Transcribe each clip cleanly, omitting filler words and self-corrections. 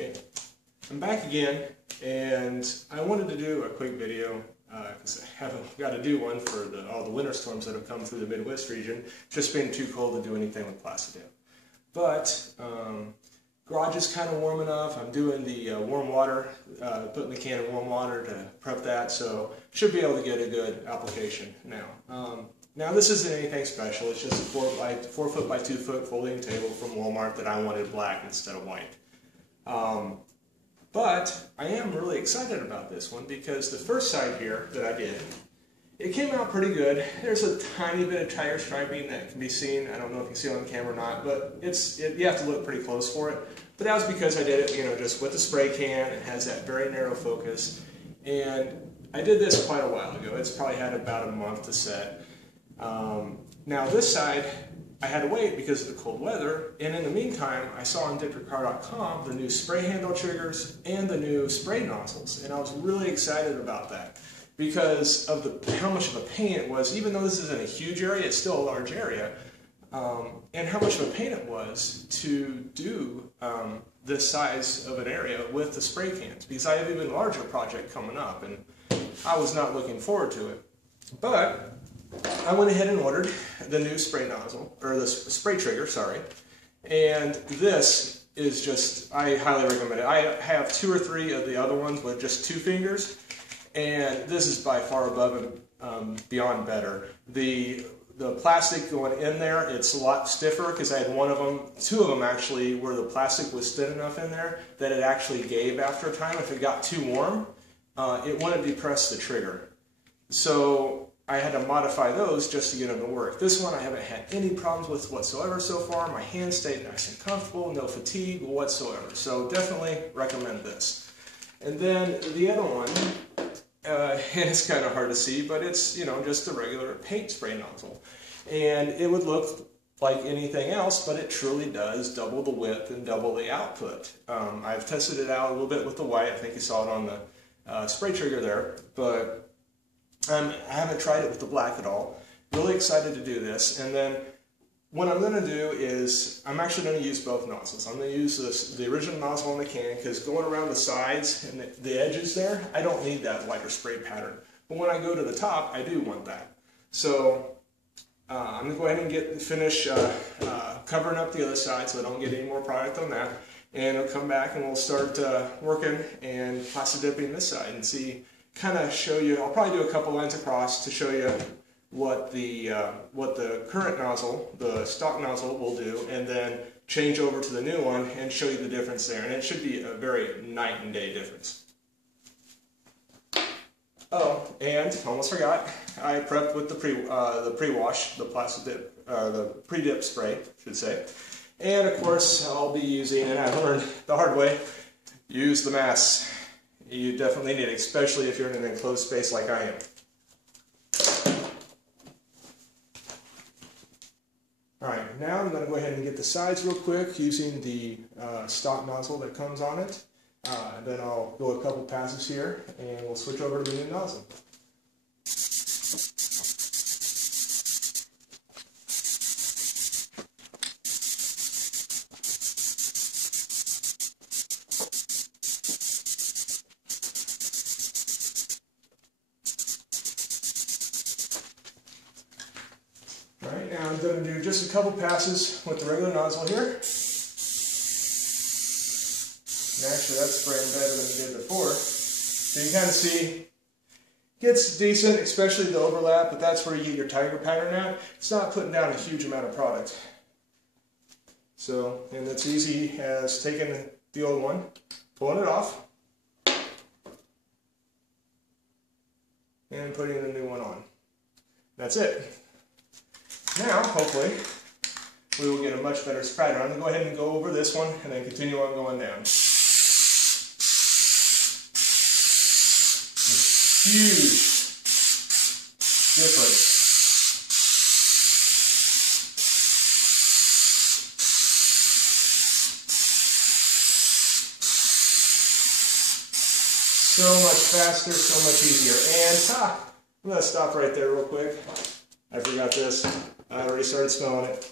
Okay, I'm back again, and I wanted to do a quick video because I haven't got to do one for all the winter storms that have come through the Midwest region. Just been too cold to do anything with Plastidip. But garage is kind of warm enough. I'm doing the warm water, putting the can of warm water to prep that, so should be able to get a good application now. Now this isn't anything special. It's just a 4 foot by 2 foot folding table from Walmart that I wanted black instead of white. But I am really excited about this one because the first side here that I did, it came out pretty good. There's a tiny bit of tire striping that can be seen. I don't know if you can see it on camera or not, but you have to look pretty close for it. But that was because I did it, just with the spray can. It has that very narrow focus, and I did this quite a while ago. It's probably had about a month to set. Now this side, I had to wait because of the cold weather, and in the meantime, I saw on DipYourCar.com the new spray handle triggers and the new spray nozzles, and I was really excited about that because of how much of a pain it was. Even though this isn't a huge area, it's still a large area, and how much of a pain it was to do this size of an area with the spray cans, because I have an even larger project coming up, and I was not looking forward to it. But I went ahead and ordered the new spray nozzle, or the spray trigger, sorry, and this is just, I highly recommend it. I have 2 or 3 of the other ones with just 2 fingers, and this is by far above and beyond better. The plastic going in there, it's a lot stiffer because I had 2 of them actually, where the plastic was thin enough in there that it actually gave after a time. If it got too warm, it wouldn't depress the trigger. So I had to modify those just to get them to work. This one I haven't had any problems with whatsoever so far. My hands stayed nice and comfortable, no fatigue whatsoever. So definitely recommend this. And then the other one, and it's kind of hard to see, but it's just a regular paint spray nozzle. And it would look like anything else, but it truly does double the width and double the output. I've tested it out a little bit with the white. I think you saw it on the spray trigger there, but I haven't tried it with the black at all. Really excited to do this. And then what I'm going to do is I'm actually going to use both nozzles. I'm going to use the original nozzle on the can because going around the sides and the edges there, I don't need that lighter spray pattern. But when I go to the top, I do want that. So I'm going to go ahead and finish covering up the other side so I don't get any more product on that. And I'll come back and we'll start working and Plastidipping this side and see. Kind of show you. I'll probably do a couple lines across to show you what the current nozzle, the stock nozzle, will do, and then change over to the new one and show you the difference there. And it should be a very night and day difference. Oh, and almost forgot. I prepped with the pre-wash, the Plastidip, the pre-dip spray, I should say. And of course, I'll be using, and I learned the hard way, use the mask. You definitely need it, especially if you're in an enclosed space like I am. Alright, now I'm going to go ahead and get the sides real quick using the stock nozzle that comes on it. Then I'll go a couple passes here and we'll switch over to the new nozzle. Alright, now I'm going to do just a couple passes with the regular nozzle here. And actually that's spraying better than it did before. So you can kind of see, gets decent, especially the overlap, but that's where you get your tiger pattern at. It's not putting down a huge amount of product. So, and it's easy as taking the old one, pulling it off, and putting the new one on. That's it. Now, hopefully, we will get a much better spatter. I'm going to go ahead and go over this one and then continue on going down. Huge difference. So much faster, so much easier. And I'm going to stop right there real quick. I forgot this. I already started smelling it.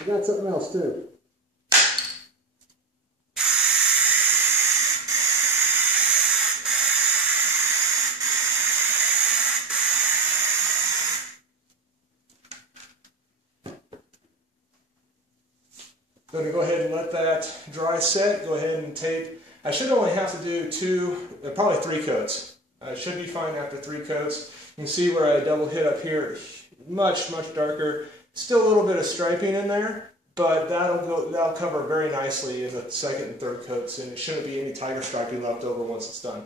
I got something else too. I'm going to go ahead and let that dry set. Go ahead and tape. I should only have to do probably 3 coats. I should be fine after 3 coats. You can see where I double hit up here, much darker. Still a little bit of striping in there, but that'll cover very nicely in the 2nd and 3rd coats, and it shouldn't be any tiger striping left over once it's done.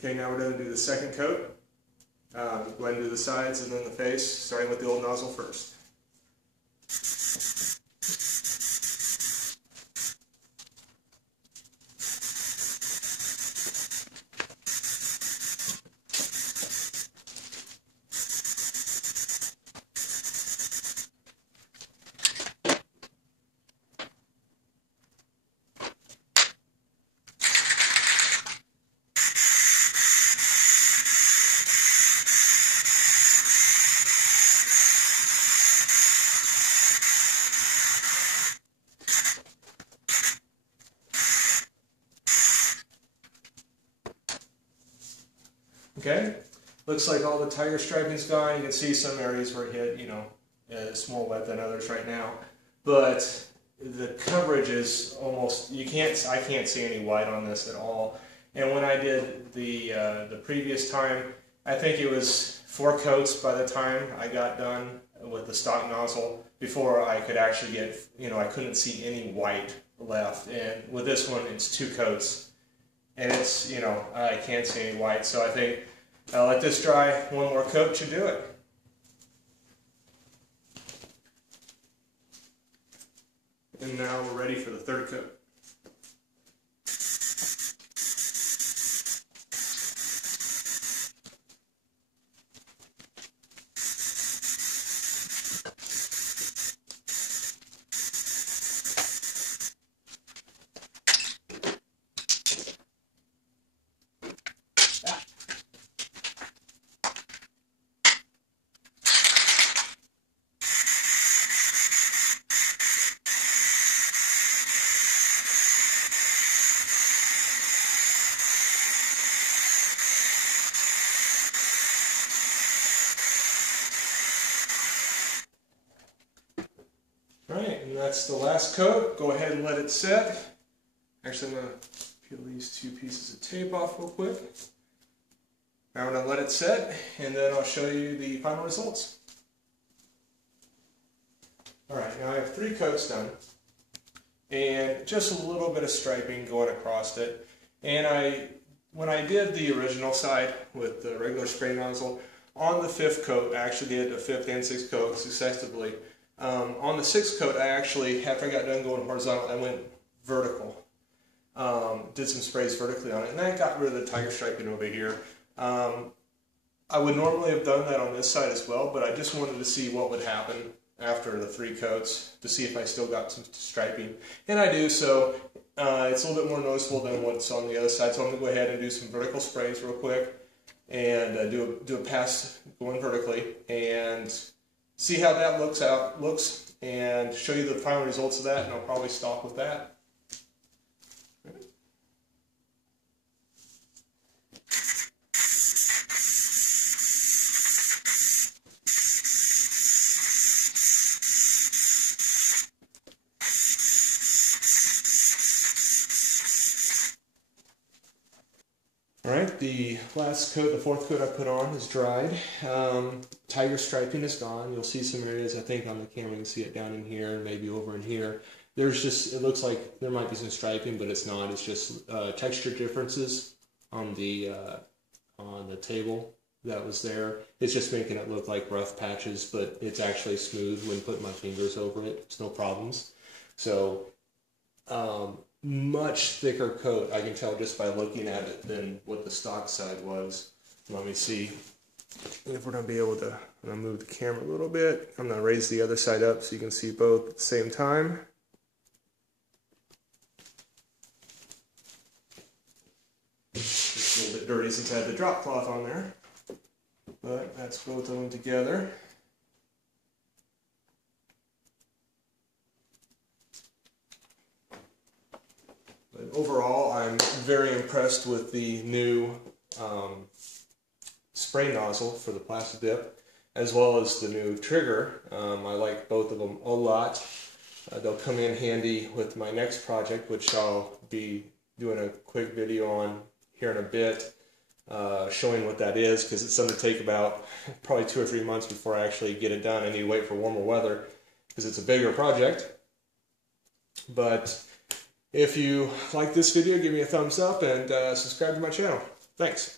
Okay, now we're going to do the 2nd coat. Go ahead and do the sides and then the face, starting with the old nozzle first. Okay, looks like all the tiger striping's gone. You can see some areas where it hit, it's more wet than others right now. But the coverage is almost, I can't see any white on this at all. And when I did the previous time, I think it was 4 coats by the time I got done with the stock nozzle before I could actually get, I couldn't see any white left. And with this one, it's 2 coats. And it's, I can't see any white, so I think I'll let this dry. 1 more coat should do it. And now we're ready for the 3rd coat. Alright, and that's the last coat. Go ahead and let it set. Actually, I'm going to peel these 2 pieces of tape off real quick. Now I'm going to let it set, and then I'll show you the final results. Alright, now I have 3 coats done, and just a little bit of striping going across it. And when I did the original side with the regular spray nozzle, on the 5th coat, I actually did a 5th and 6th coat successively. On the 6th coat, I actually, after I got done going horizontal, I went vertical. Did some sprays vertically on it, and that got rid of the tiger striping over here. I would normally have done that on this side as well, but I just wanted to see what would happen after the 3 coats to see if I still got some striping. And I do, so it's a little bit more noticeable than what's on the other side. So I'm going to go ahead and do some vertical sprays real quick and do a pass going vertically and see how that looks and show you the final results of that, and I'll probably stop with that. Alright, the last coat, the 4th coat I put on is dried. Tiger striping is gone. You'll see some areas, I think on the camera you can see it down in here and maybe over in here. There's just, it looks like there might be some striping, but it's not. It's just texture differences on the table that was there. It's just making it look like rough patches, but it's actually smooth when putting my fingers over it. It's no problems. So, much thicker coat, I can tell just by looking at it than what the stock side was. Let me see if we're going to be able to, I'm going to move the camera a little bit. I'm going to raise the other side up so you can see both at the same time. Just a little bit dirty since I had the drop cloth on there, but that's both of them together. overall, I'm very impressed with the new spray nozzle for the Plastidip, as well as the new trigger. I like both of them a lot. They'll come in handy with my next project, which I'll be doing a quick video on here in a bit, showing what that is, because it's going to take about probably 2 or 3 months before I actually get it done. I need to wait for warmer weather because it's a bigger project. But if you like this video, give me a thumbs up and subscribe to my channel. Thanks.